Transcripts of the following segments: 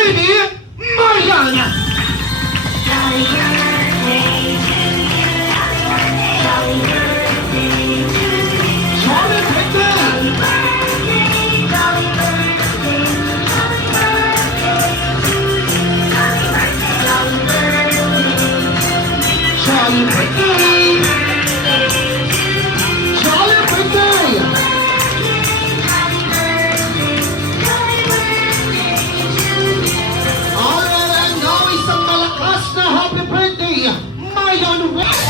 Baby Marian! Jolly birthday to you. Jolly birthday to you. Jolly birthday! Jolly birthday, jolly birthday, jolly birthday to you. Jolly birthday, jolly birthday, Jolly birthday! Jolly birthday! Alright, and now isang malakas na happy birthday, Marian West!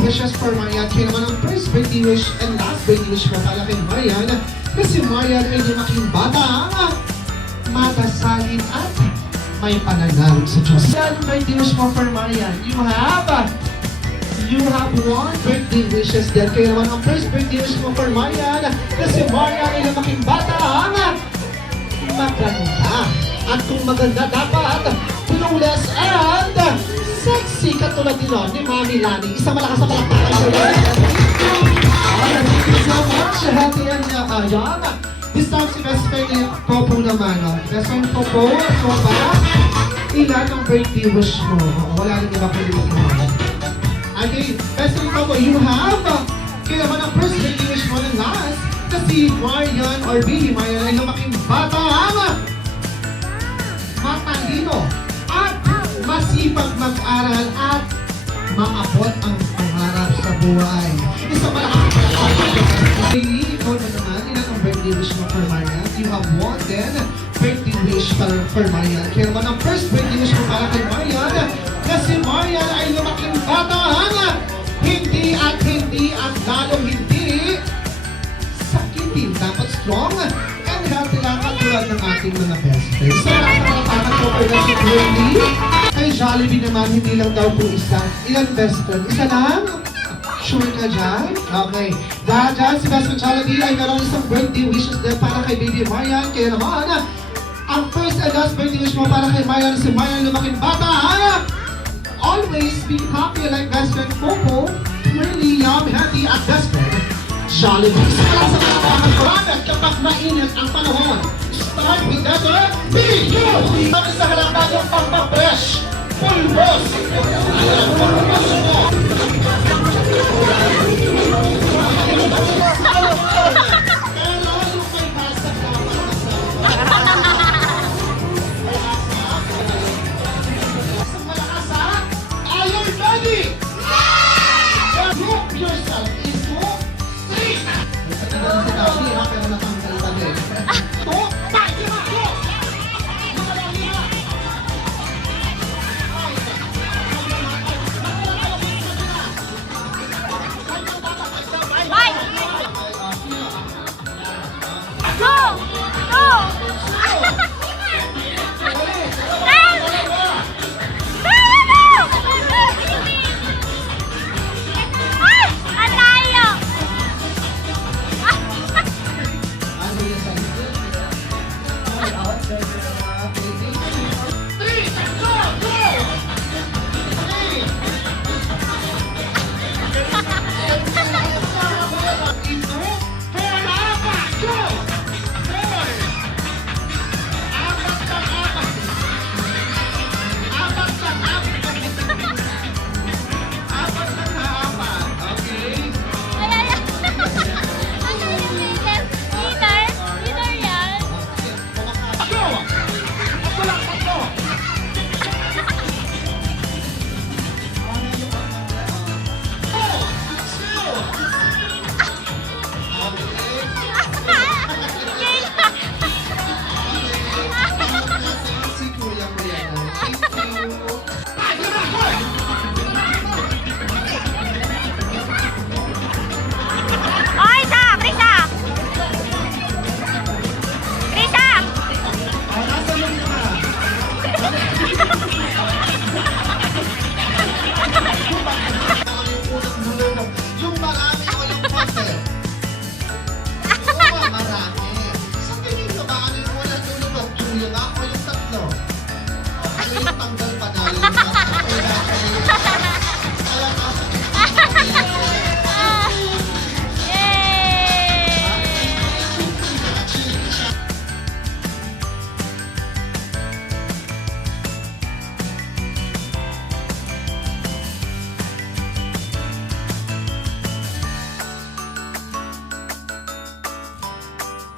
Wishes for Marian. Kaya naman ang first birthday wish and last birthday wish mo para kay Marian na si Marian ay lumaking bata, matasalin at may pananalig sa Diyos. Yan ang birthday wish mo for Marian. You have one birthday wishes din. Kaya naman ang first birthday wish mo for Marian na si Marian ay lumaking bata, maganda. At kung maganda dapat, clueless and sexy katulad nila ni Mami Lani. Isang malakas na palakpakan sa iyo. Thank you so much. Happy and yan. This time si best friend ni Popo naman. Best friend Popo, ito ba? Ilan ang birthday wish mo? Wala rin iba pwede mo. Okay, best friend Popo, you have. Kaya naman ang first birthday wish mo ng last na si Marian or Baby Marian ay lumaking bata, matalino, at masipag mag-aral at maabot ang pangarap sa buhay. Isang malakas na palakpakan. Ikaw na naman, ilan ang birthday wish mo for Marian? You have one then, birthday wish for Marian. Kaya naman ang first birthday wish mo para kay Marian, na si Marian ay lumaking bata, hindi at lalong hindi sakitin. Dapat strong and healthy lang katulad ng ating mga best friends. So, nakakatakan ko kayo na si Wendy. Kay Jollibee naman, hindi lang daw po isa. Ilan best friend? Isa lang? Sure ka dyan? Okay. Dahil dyan, si best friend Jollibee ay meron isang birthday wishes din para kay Baby Marian. Kaya naman, ang first and last birthday wish mo para kay Marian, si Marian lumaking bata. Always be happy like best friend Popo. Really yummy, happy at best friend Jollibee. Isa ka lang sa mga kahasawanan kapag mainit ang panahon. Start with letter B. Ang isa ka lang natin pang-fresh. Pulbos. Ayan, pulbos mo. Pero yung may basa ka malakas ha? Are you ready? Group yourself into 3. Nagsasabi si Gabi ha, pero natanggal pa din. 2, 5, 5, 2!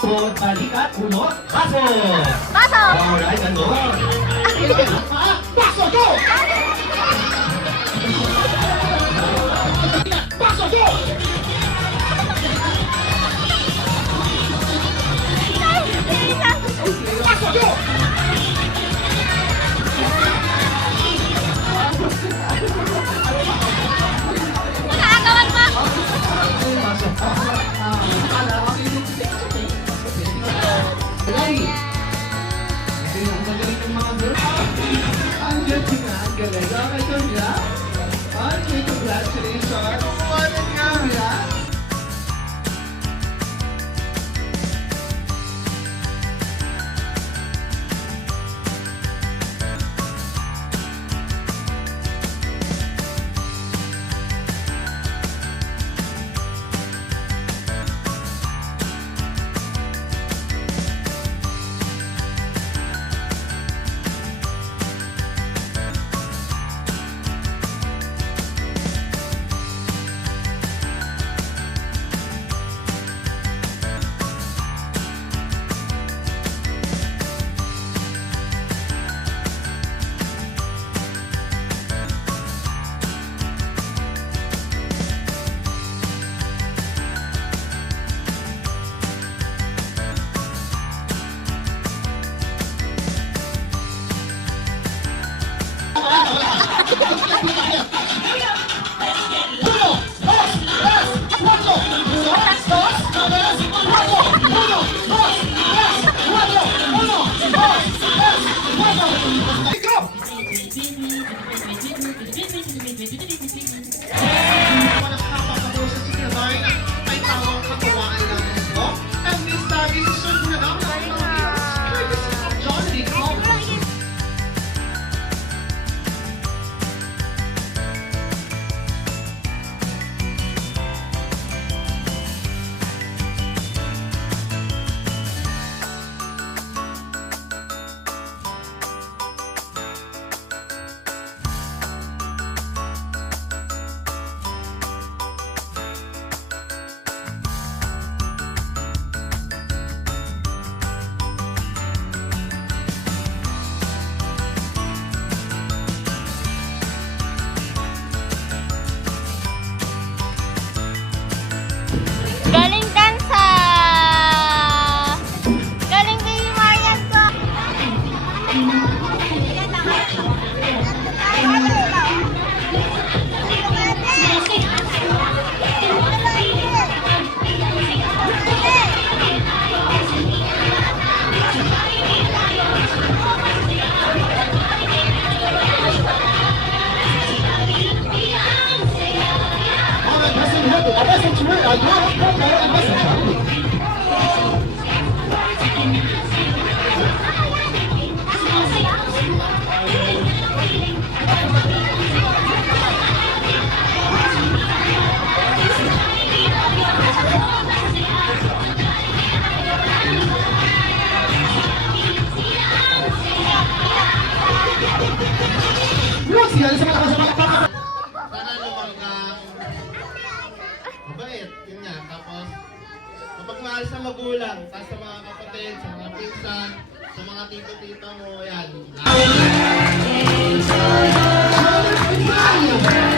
Balikat, uno, paso! Paso! Alright, ano? Paso, go! Paso, go! Paso, go! Nakagawan mo! Ay! Ang magaling ng mga girl. Andiyan nga, ang galing. Okay, ito niya. Okay, congratulations. Ano nga, ha? Galing dansa! Galing baby Marian ko! Yan sa mga Sana naman ka mabait, yun nga. Tapos, mapagmahal sa magulang, tapos sa mga kapatid, sa mga pinsan, sa mga tito-tita mo, yan. Yan.